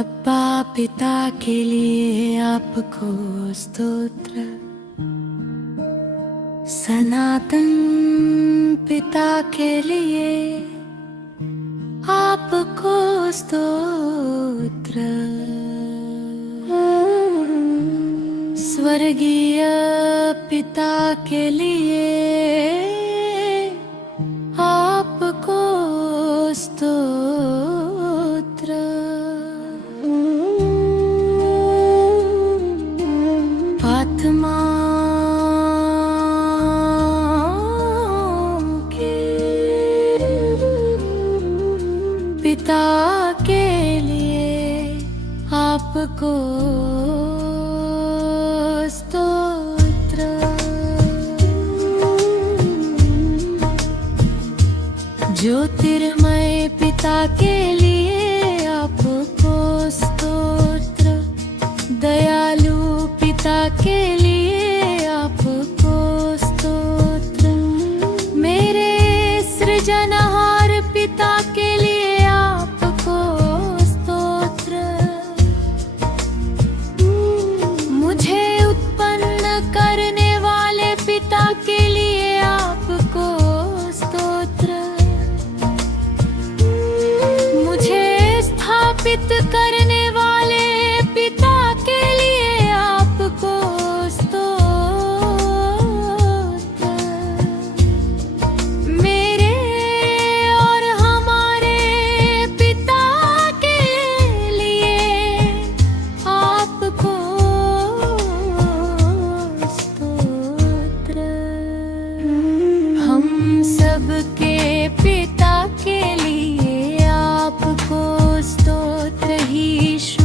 अब्बा पिता के लिए आपको स्तोत्र, सनातन पिता के लिए आपको स्तोत्र, स्वर्गीय पिता के लिए आपको स्तोत्र। पिता के लिए आपको स्तोत्र, ज्योतिर्मय पिता के लिए आपको स्तोत्र, दयालु पिता के लिए आपको स्तोत्र, मेरे सृजनहार पिता के लिए के लिए आपको स्तोत्र, मुझे स्थापित करने वाले पिता के लिए आपको स्तोत्र, मेरे और हमारे पिता के लिए आपको सबके पिता के लिए आपको स्तोत्र, यीशु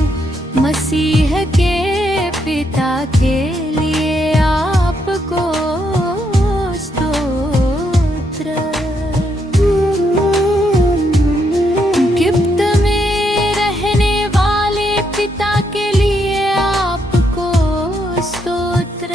मसीह के पिता के लिए आपको स्तोत्र, गिब्त में रहने वाले पिता के लिए आपको स्तोत्र,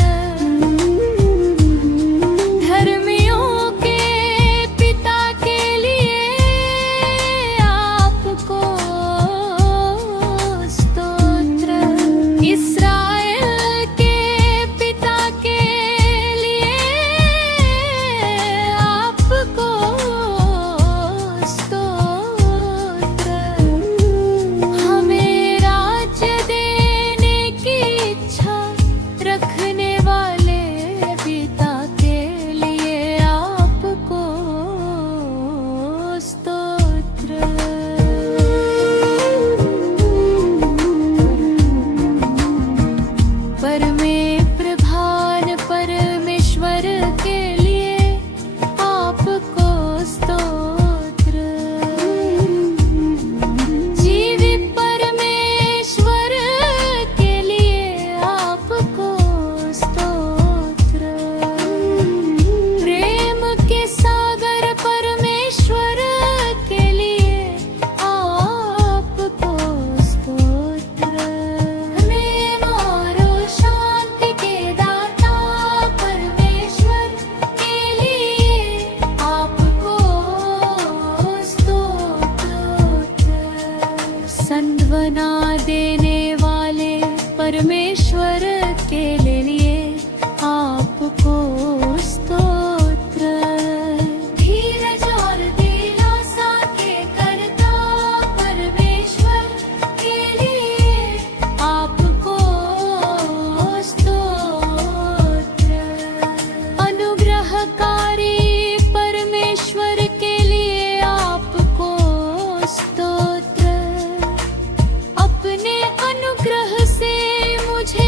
सांत्वना देने वाले परमेश्वर के लिए आपको स्तोत्र, धीरज और दिलासा के कर्ता परमेश्वर के लिए आपको स्तोत्र, अनुग्रहकारी परमेश्वर के लिए आपको स्तोत्र, अपने अनुग्रह से मुझे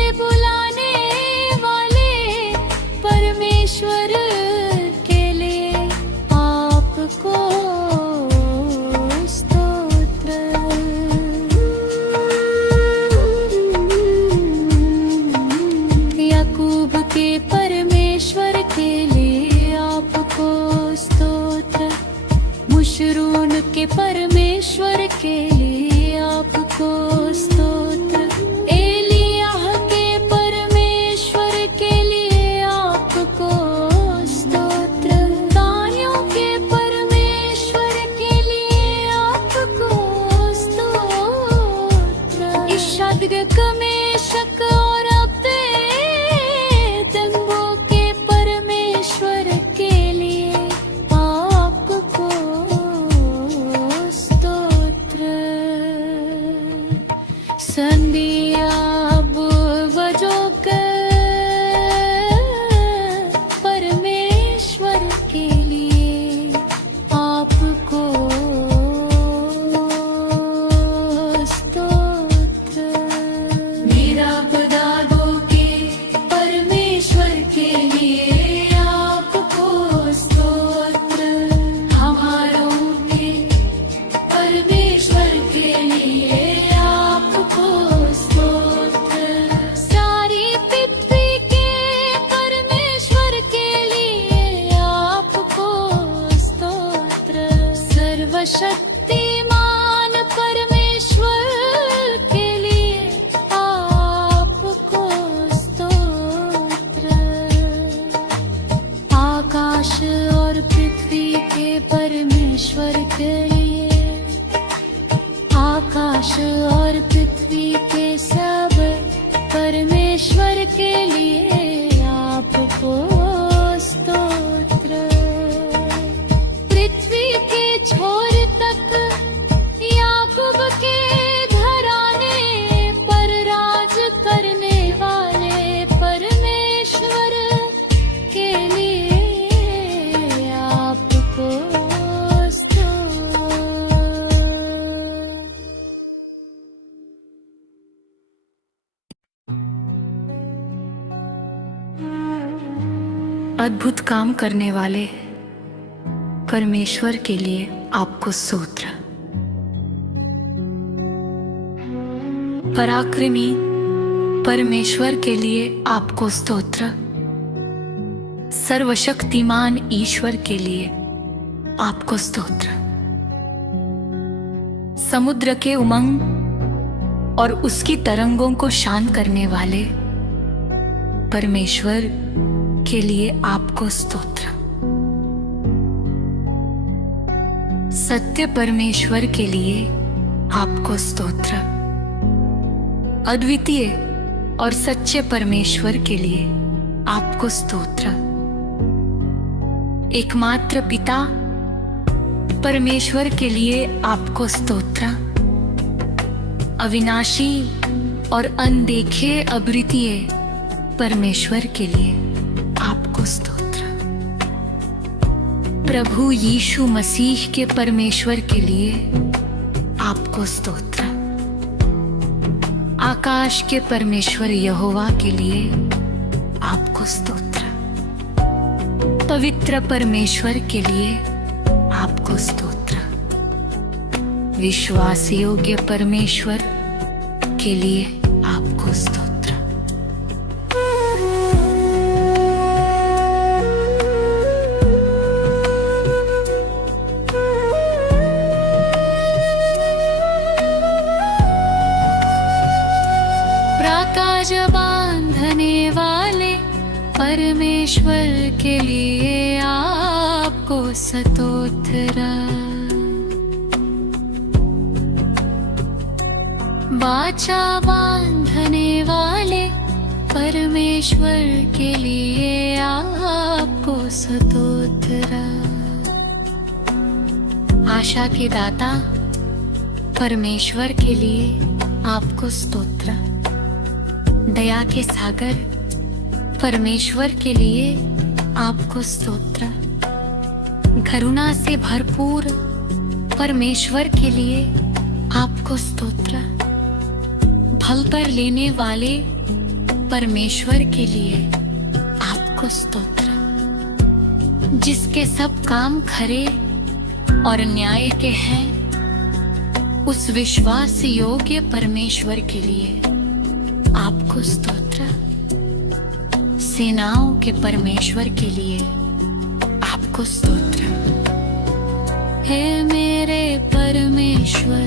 ईशाद्रिक में शक और अपेतंगों के परमेश्वर के लिए आपको स्तोत्र। संधिया बजो परमेश्वर के लिए आपको स्तोत्र। निरापदागों के परमेश्वर के लिए आपको स्तोत्र। हमारों के परमेश्वर के लिए आपको स्तोत्र। सारी पृथ्वी के परमेश्वर के लिए आपको स्तोत्र। सर्वशक्तिमान परमेश्वर के लिए आपको स्तोत्र। आकाश और पृथ्वी के परमेश्वर के लिए, आकाश और पृथ्वी के सब परमेश्वर के लिए आपको स्तोत्र। पृथ्वी के छोर तक याकूब के घराने पर राज करने वाले परमेश्वर के लिए आपको स्तोत्र। अद्भुत काम करने वाले परमेश्वर के लिए आपको स्तोत्र। पराक्रमी परमेश्वर के लिए आपको स्तोत्र। सर्वशक्तिमान ईश्वर के लिए आपको स्तोत्र। समुद्र के उमंग और उसकी तरंगों को शांत करने वाले परमेश्वर के लिए आपको स्तोत्र। सत्य परमेश्वर के लिए आपको स्तोत्र। अद्वितीय और सच्चे परमेश्वर के लिए आपको स्तोत्र। एकमात्र पिता परमेश्वर के लिए आपको स्तोत्र। अविनाशी और अनदेखे अद्वितीय परमेश्वर के लिए आपको स्तोत्र। प्रभु यीशु मसीह के परमेश्वर के लिए आपको स्तोत्र। आकाश के परमेश्वर यहोवा के लिए आपको स्तोत्र। पवित्र परमेश्वर के लिए आपको स्तोत्र। विश्वास योग्य परमेश्वर के लिए आपको स्तोत्र। प्राकाश बांधने वाले परमेश्वर के लिए आपको स्तोत्र। बाचा बांधने वाले परमेश्वर के लिए आपको स्तोत्र। आशा के दाता परमेश्वर के लिए आपको स्तोत्र। दया के सागर परमेश्वर के लिए आपको स्तोत्र। करुणा से भरपूर परमेश्वर के लिए आपको स्तोत्र। फल पर लेने वाले परमेश्वर के लिए आपको स्तोत्र। जिसके सब काम खरे और न्याय के हैं, उस विश्वास योग्य परमेश्वर के लिए आपको स्तोत्र। सेनाओं के परमेश्वर के लिए आपको स्तोत्र। हे मेरे परमेश्वर,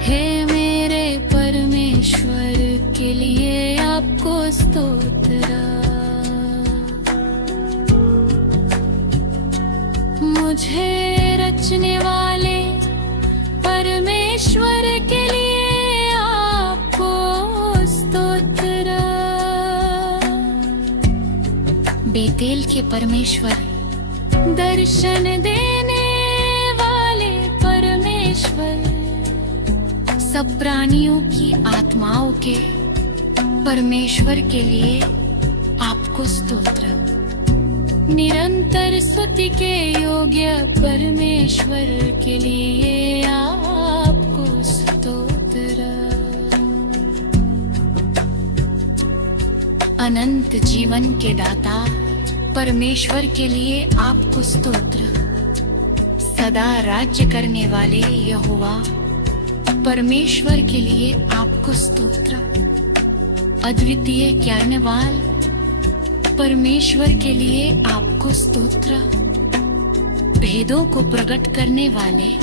हे मेरे परमेश्वर के लिए आपको स्तोत्र। मुझे रचने वाले परमेश्वर के लिए आपको तेल के परमेश्वर, दर्शन देने वाले परमेश्वर, सब प्राणियों की आत्माओं के परमेश्वर के लिए आपको स्तोत्र। निरंतर स्तुति के योग्य परमेश्वर के लिए आपको स्तोत्र। अनंत जीवन के दाता परमेश्वर के लिए आपको स्तोत्र। सदा राज्य करने वाले यहोवा परमेश्वर के लिए आपको स्तोत्र। अद्वितीय ज्ञानवान परमेश्वर के लिए आपको स्तोत्र। भेदों को प्रकट करने वाले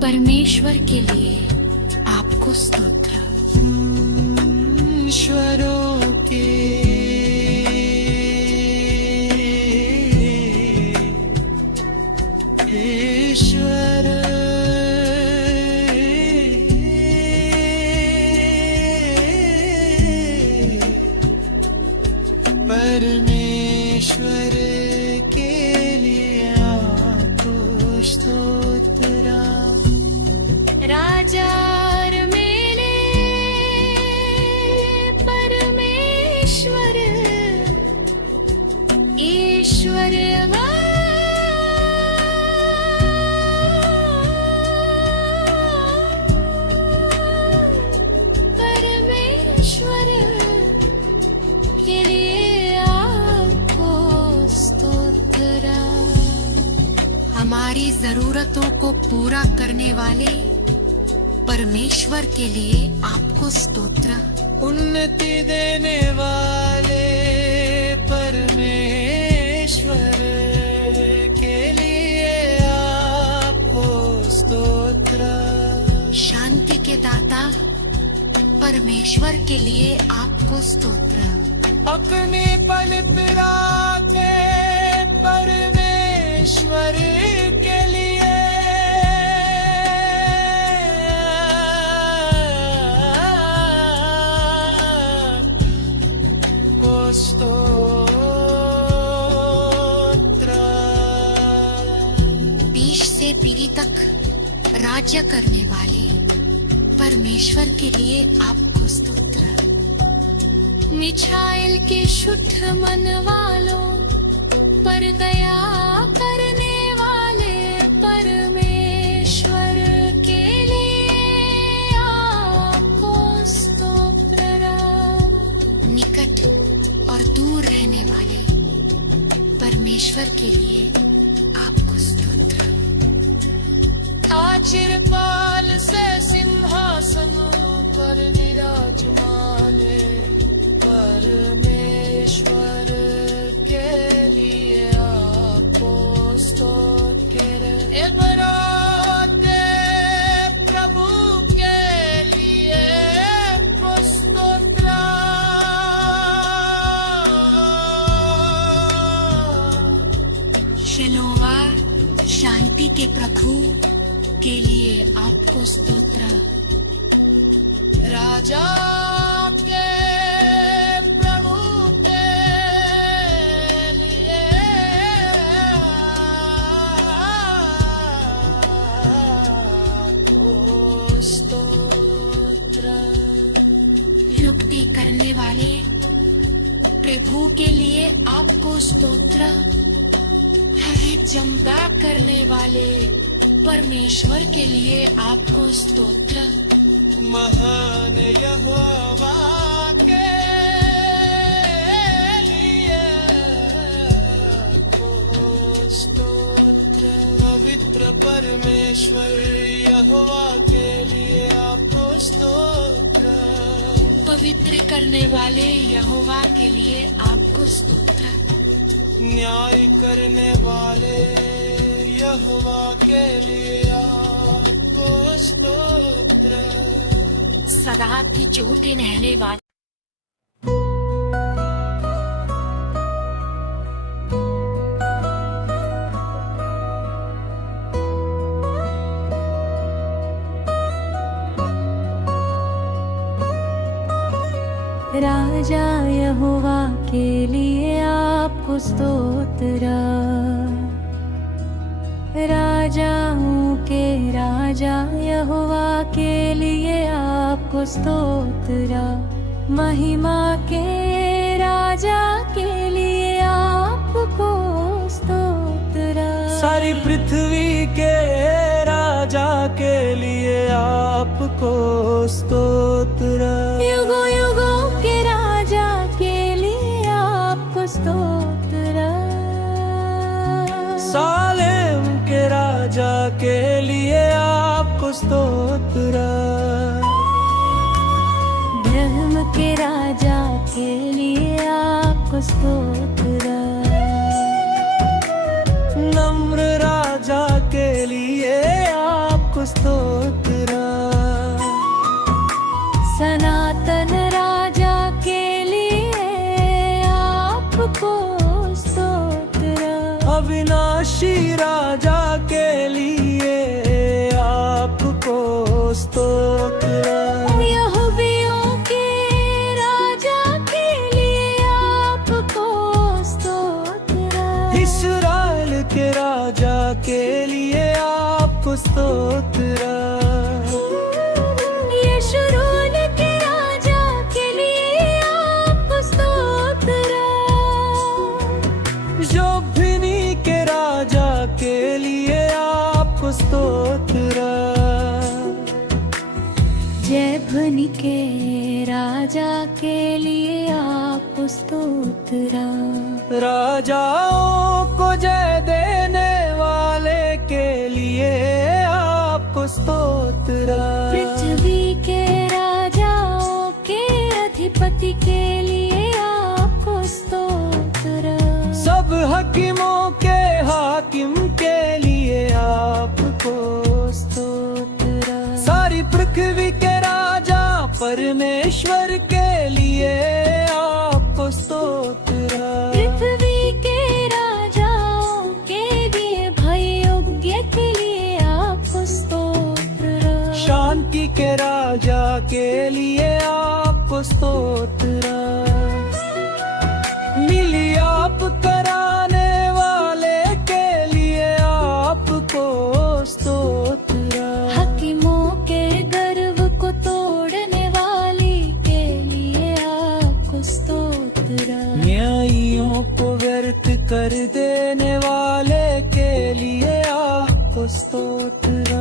परमेश्वर के लिए आपको स्तोत्र। ईश्वरों के ईश्वर परमेश्वर के लिए आपको स्तोत्र। राजा मेरे परमेश्वर ईश्वर परमेश्वर के लिए आपको स्तोत्र। हमारी जरूरतों को पूरा करने वाले परमेश्वर के लिए आपको स्तोत्र। उन्नति देने वाले परमेश्वर के लिए आपको स्तोत्र। शांति के दाता परमेश्वर के लिए आपको स्तोत्र। अपने पलित राखे परमेश्वर के लिए को स्तोत्र। बीच से पीढ़ी तक राज्य करने वाले परमेश्वर के लिए आपको स्तोत्र। मिशाएल के शुद्ध मन वालों पर दया करने वाले परमेश्वर के लिए आपको स्तोत्र। निकट और दूर रहने वाले परमेश्वर के लिए आपको स्तोत्र। चिरपाल से सिंहासन पर विराजमान परमेश्वर के लिए आपको स्तोत्र। इब्राते प्रभु के लिए आपको स्तोत्र। शलोवा शांति के प्रभु के लिए आपको स्तोत्र। राजा के प्रभु के लिए आपको स्तोत्र। युक्ति करने वाले प्रभु के लिए आपको स्तोत्र। हमें जमदा करने वाले परमेश्वर के लिए आपको स्तोत्र। महान यहोवा के लिए आपको स्तोत्र। पवित्र परमेश्वर यहोवा के लिए आपको स्तोत्र। पवित्र करने वाले यहोवा के लिए आपको स्तोत्र। न्याय करने वाले यहोवा के लिए आपको स्तोत्र। सदा की चोटी नहले वाले राजा यहोवा के लिए आपको स्तोत्र, राजाओं के राजा यहोवा के लिए आपको स्तोत्र, महिमा के राजा के लिए आपको स्तोत्र। सारी पृथ्वी के राजा के लिए आपको स्तोत्र, युगों युगों के राजा के लिए आपको स्तोत्र, सालेम के राजा के लिए आपको स्तोत्र, ब्रह्म के राजा के लिए आपको स्तोत्र, नम्र राजा के लिए आपको स्तोत्र, सनातन राजा के लिए आपको स्तोत्र, अविनाशी राजा के लिए आपको स्तोत्र, यहूदियों के राजा के लिए आपको स्तोत्र, इस्राएल के राजा के लिए आपको स्तोत्र, यशूरून के राजा के लिए आपको स्तोत्र, जोभिनी के राजा के लिए आपको स्तोत्र, जयभनी के राजा के लिए आपको स्तोत्र, राजाओं को जय देने वाले के लिए आपको स्तोत्र, पृथ्वी के राजाओं के अधिपति के लिए आपको स्तोत्र, सब हकीमों के हाकिम के लिए आपको स्तोत्र, सारी पृथ्वी के राजा परमेश्वर के लिए आपको स्तोत्र, पृथ्वी के राजाओं के लिए भय योग्य के लिए आपको स्तोत्र, शांति के राजा के लिए आपको स्तोत्र, मिलियाप कराने वाले के लिए आपको स्तोत्र, हकीमों के गर्व को तोड़ने वाली के लिए आपको स्तोत्र, न्यायियों को व्यर्थ कर देने वाले के लिए आपको स्तोत्र,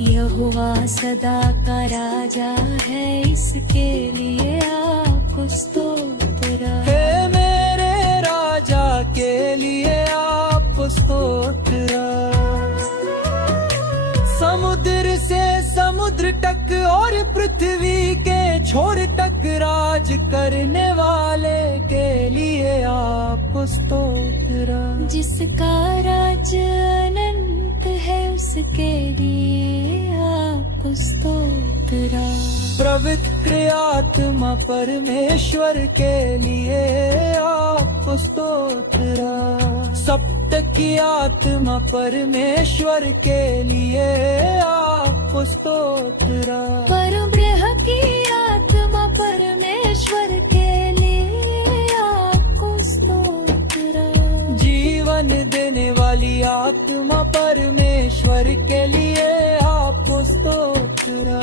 यहोवा सदा का राजा है इसके लिए आपको स्तोत्र, हे मेरे राजा के लिए आपको स्तोत्र, समुद्र से समुद्र तक और पृथ्वी के छोर तक राज करने वाले के लिए आपको स्तोत्र, जिसका राज अनंत है उसके लिए आपको स्तोत्र, पवित्र आत्मा परमेश्वर के लिए आपको स्तोत्र, सप्त की आत्मा परमेश्वर के लिए आपको स्तोत्र, परब्रह्म की आत्मा परमेश्वर के लिए आपको स्तोत्र, जीवन देने वाली आत्मा परमेश्वर के लिए आपको स्तोत्र,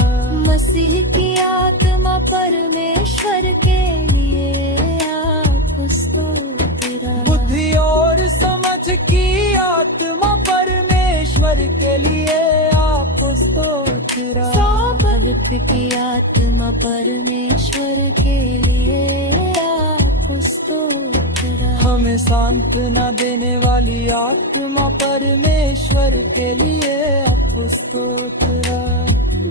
मसीह की आत्मा परमेश्वर के लिए आपको स्तोत्र, बुद्धि और समझ की आत्मा परमेश्वर के लिए आपको स्तोत्र, भक्ति की आत्मा परमेश्वर के लिए आपको स्तोत्र, हमें सांत्वना देने वाली आत्मा परमेश्वर के लिए आपको स्तोत्र,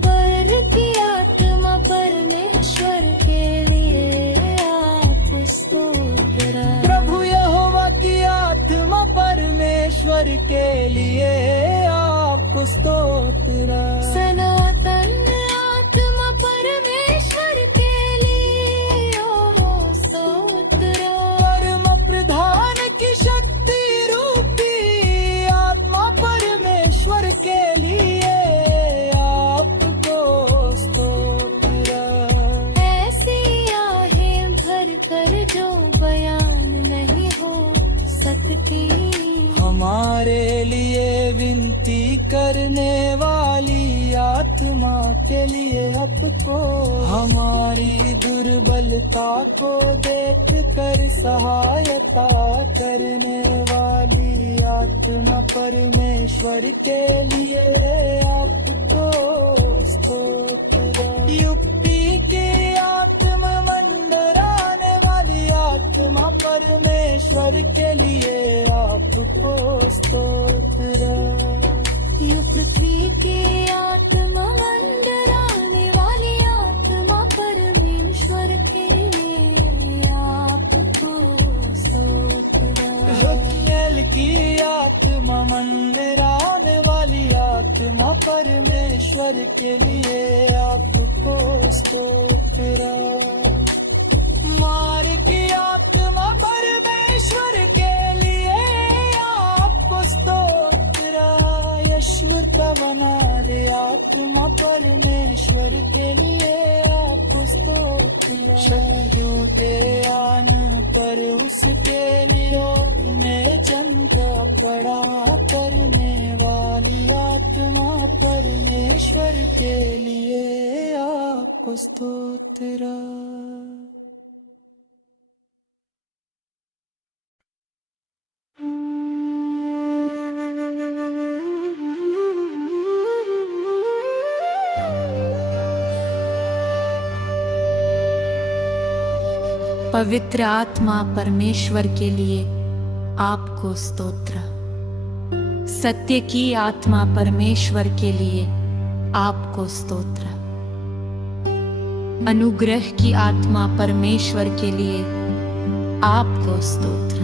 बर की आत्मा परमेश्वर के लिए आपको स्तोत्र, प्रभु यहोवा की आत्मा परमेश्वर के लिए आपको स्तोत्र, सनातन आत्मा परमेश्वर के लिए ओ स्तोत्र, परम प्रधान की शक्ति रूपी आत्मा परमेश्वर के लिए आपको स्तोत्र, ऐसी आहे लिए विनती करने वाली आत्मा के लिए आपको, हमारी दुर्बलता को देख कर सहायता करने वाली आत्मा परमेश्वर के लिए आपको स्तोत्र। युक्ति की आत्मा मंडराने वाली आत्मा परमेश्वर के लिए आपको स्तोत्र। यु पृथ्वी की आत्मा मंडराने वाली आत्मा परमेश्वर के लिए आपको स्तोत्र। रत्नेल की आत्मा मंडराने वाली आत्मा परमेश्वर के लिए आपको स्तोत्र। मार की आत्मा परमेश्वर के लिए आपको स्तोत्र। यशवरता बना रे आत्मा परमेश्वर के लिए आपको स्तोत्र। शत्रु के आन पर उसके लिए में चंद्र पड़ा करने वाली आत्मा परमेश्वर के लिए आपको स्तोत्र। पवित्र आत्मा परमेश्वर के लिए आपको स्तोत्र। सत्य की आत्मा परमेश्वर के लिए आपको स्तोत्र। अनुग्रह की आत्मा परमेश्वर के लिए आपको स्तोत्र।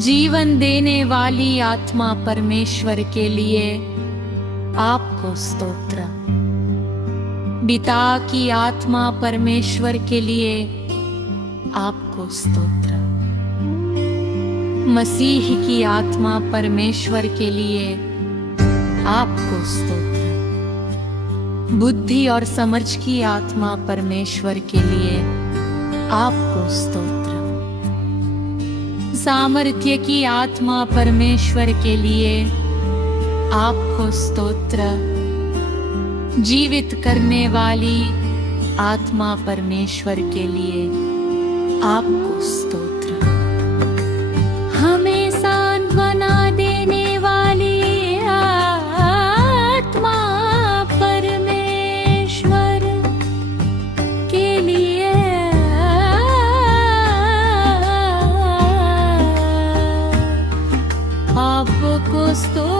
जीवन देने वाली आत्मा परमेश्वर के लिए आपको स्तोत्र। पिता की आत्मा परमेश्वर के लिए आपको स्तोत्र। मसीह की आत्मा परमेश्वर के लिए आपको स्तोत्र। बुद्धि और समझ की आत्मा परमेश्वर के लिए आपको स्तोत्र। सामर्थ्य की आत्मा परमेश्वर के लिए आपको स्तोत्र। जीवित करने वाली आत्मा परमेश्वर के लिए आपको स्तोत्र। हमें सांत्वना देने वाली आत्मा परमेश्वर के लिए आपको स्तोत्र।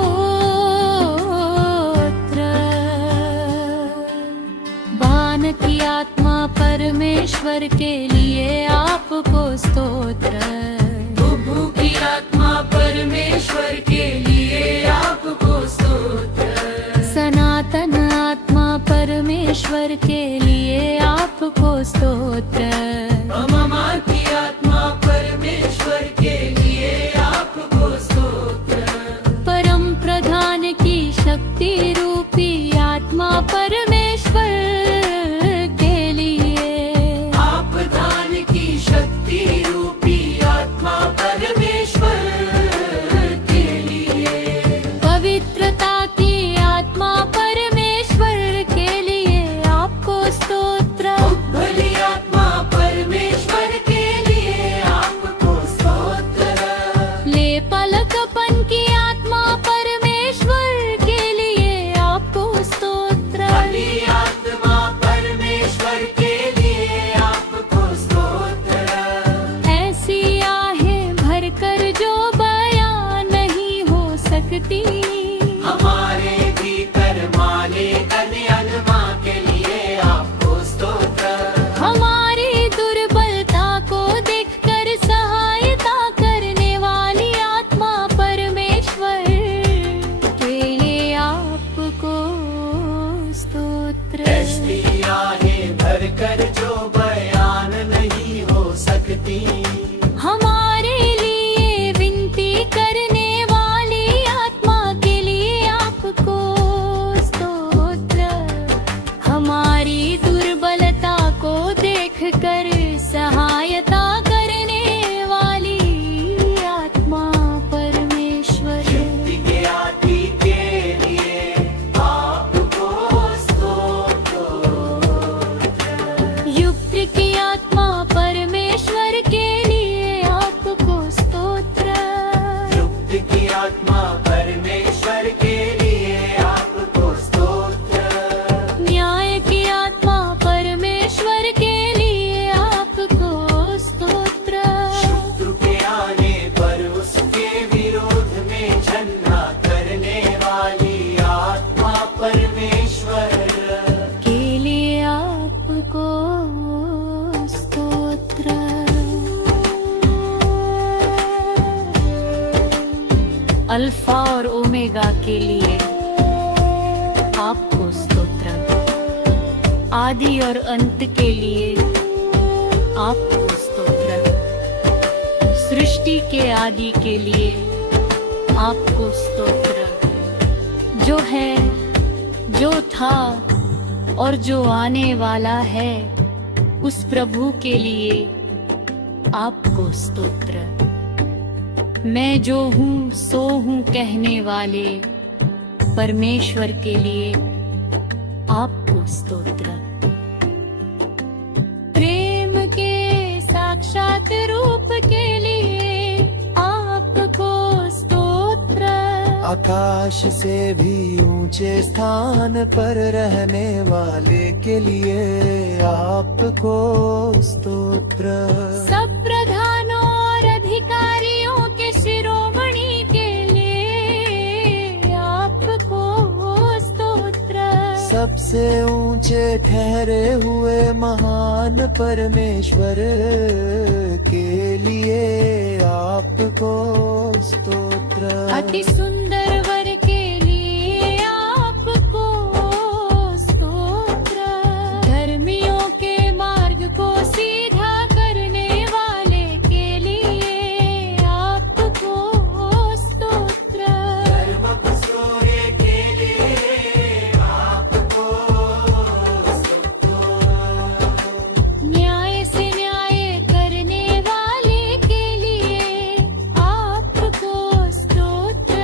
बान की आत्मा परमेश्वर के लिए आपको स्तोत्र। प्रभु की आत्मा परमेश्वर के लिए आपको स्तोत्र। सनातन आत्मा परमेश्वर के लिए आपको स्तोत्र। अममा की आत्मा परमेश्वर के लिए आपको स्तोत्र। परम प्रधान की शक्ति रूपी आत्मा परमेश्वर के लिए आप दान की शक्ति रूपी आत्मा परमेश्वर के लिए। पवित्रता की आत्मा परमेश्वर के लिए आपको स्तोत्र। भली आत्मा परमेश्वर के लिए आपको स्तोत्र। ले पलकपन की आत्मा परमेश्वर के लिए आपको स्तोत्र। भली आत्मा परमेश्वर के लिए आपको स्तोत्र। ऐसी आहें भरकर जो बयां नहीं हो सकती, हमारे भीतर माले कल्याणमा के लिए आपको स्तोत्र। हमारी दुर्बलता को देखकर सहायता करने वाली आत्मा परमेश्वर के लिए आपको स्तोत्र। ऐसी आहें भरकर जो बयान नहीं हो सकती, हमारे लिए विनती करने वाली आत्मा के लिए आपको स्तोत्र। हमारी दुर्बलता को देखकर सहायता करने वाली आत्मा परमेश्वर स्तोत्र। अल्फा और ओमेगा के लिए आपको स्तोत्र। आदि और अंत के लिए आपको स्तोत्र। सृष्टि के आदि के लिए आपको स्तोत्र। जो है, जो था और जो आने वाला है, उस प्रभु के लिए आपको स्तोत्र। मैं जो हूँ सो हूँ कहने वाले परमेश्वर के लिए आपको स्तोत्र। प्रेम के साक्षात रूप के लिए आपको स्तोत्र। आकाश से भी ऊंचे स्थान पर रहने वाले के लिए आपको स्तोत्र। सब प्रधानों और अधिकारियों के शिरोमणि के लिए आपको स्तोत्र। सबसे ऊंचे ठहरे हुए महान परमेश्वर के लिए आपको स्तोत्र। अति सुंदर वर के लिए आपको स्तोत्र। धर्मियों के मार्ग को सीधा करने वाले के लिए आपको स्तोत्र। सूर्य के लिए आपको न्याय से न्याय करने वाले के लिए आपको स्तोत्र।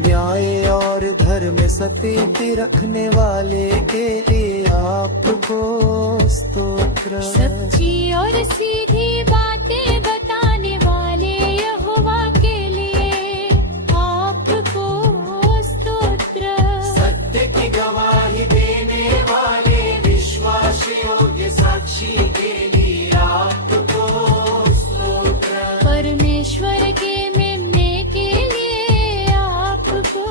न्याय और धर्म सत्य रखने वाले के लिए आपको स्तोत्र। सच्ची और सीधी बातें बताने वाले यहोवा के लिए आपको स्तोत्र। सत्य की गवाही देने वाले विश्वासी योग्य साक्षी के लिए आपको स्तोत्र। परमेश्वर के मेमने के लिए आपको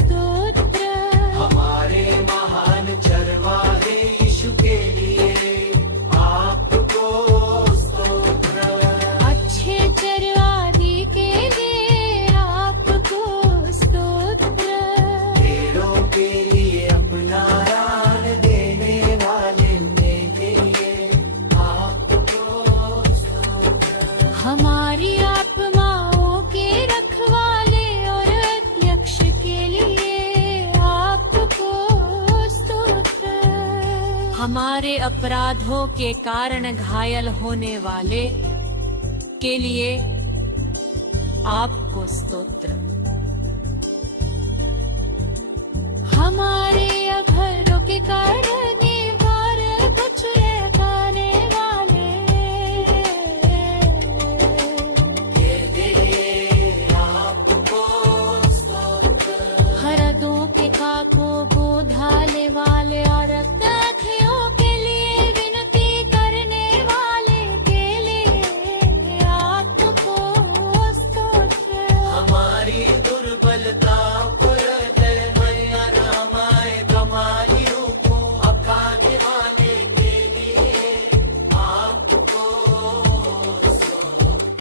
स्तोत्र। हमारे महान चरवाहे यीशु के लिए आपको स्तोत्र। अच्छे चरवाही के लिए आपको स्तोत्र। भेड़ों के लिए अपना दान देने वाले के लिए आपको स्तोत्र। हमारी आत्माओं के रखवाले और अध्यक्ष के लिए आपको स्तोत्र। हमारे अपराधों के कारण घायल होने वाले के लिए आपको स्तोत्र। हमारे अघरों के कारण निवार कुछ खाने वाले आपको स्तोत्र। हरदों के खाकों को धार